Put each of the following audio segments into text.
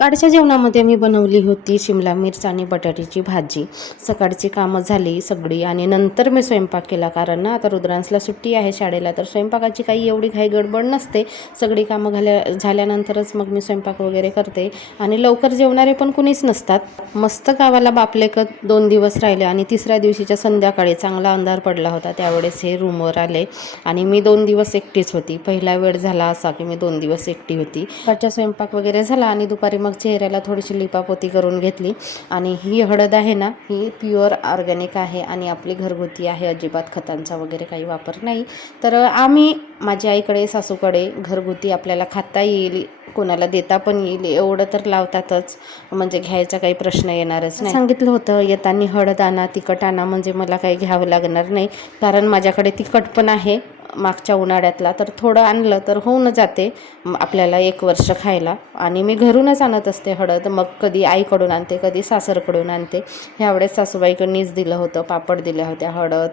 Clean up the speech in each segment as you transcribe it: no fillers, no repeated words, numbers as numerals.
सकाळच्या जेवणामध्ये मी बनवली होती शिमला मिरच आणि बटाट्याची भाजी। सकाळची कामं झाली सगळी आणि नंतर मी स्वयंपाक केला, कारण ना आता रुद्रांसला सुट्टी आहे शाळेला, तर स्वयंपाकाची काही एवढी घाई गडबड नसते। सगळी कामं झाल्यानंतरच मग मी स्वयंपाक वगैरे करते आणि लवकर जेवणारे पण कुणीच नसतात। मस्त गावाला बापलेकत 2 दिवस राहिले आणि तिसऱ्या दिवशीच्या संध्याकाळी चांगला अंधार पडला होता, त्यावेळेस हे रूमवर आले आणि मी 2 दिवस एकटीच होती। पहिला वेळ झाला असा की मी 2 दिवस एकटी होती। सकाळचा स्वयंपाक वगैरे झाला आणि दुपारी मग चेहऱ्याला थोडीशी लिपापोती करून घेतली। आणि ही हळद आहे ना, ही प्युअर ऑर्गॅनिक आहे आणि आपली घरगुती आहे, अजिबात खतांचा वगैरे काही वापर नाही। तर आम्ही माझ्या आईकडे सासूकडे घरगुती आपल्याला खाता येईल, कोणाला देता पण येईल एवढं तर लावतातच, म्हणजे घ्यायचा काही प्रश्न येणारच नाही। सांगितलं होतं येताना हळद आणा, तिखट आणा, म्हणजे मला काही घ्यावं लागणार नाही, कारण माझ्याकडे तिखट पण आहे मागच्या उन्हाळ्यातला, तर थोडं आणलं तर होऊन जाते आपल्याला 1 वर्ष खायला। आणि मी घरूनच आणत असते हळद, मग कधी आईकडून आणते, कधी सासरकडून आणते। ह्यावेळेस सासूबाईकडनीच दिलं होतं, पापड दिल्या होत्या, हळद,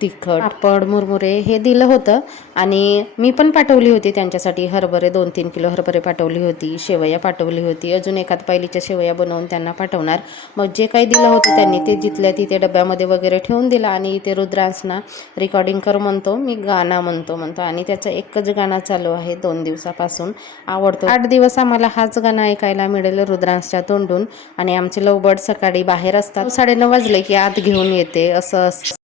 तिखट, पापड, मुरमुरे हे दिलं होतं। आणि मी पण पाठवली होती त्यांच्यासाठी हरभरे, 2-3 किलो हरभरे पाठवली होती, शेवया पाठवली होती, अजून एखाद पायलीच्या शेवया बनवून त्यांना पाठवणार। मग जे काही दिलं होतं त्यांनी ते जिथल्या तिथे डब्यामध्ये वगैरे ठेवून दिला। आणि इथे रुद्रांसना रेकॉर्डिंग कर म्हणतो, मी गाणं म्हणतो आणि त्याचं एकच गाणं चालू आहे 2 दिवसापासून, आवडतो। 8 दिवस आम्हाला हाच गाणं ऐकायला मिळेल रुद्रांसच्या तोंडून। आणि आमचे लवबर्ड सकाळी बाहेर असतात, 9:30 वाजले की आत घेऊन येते असं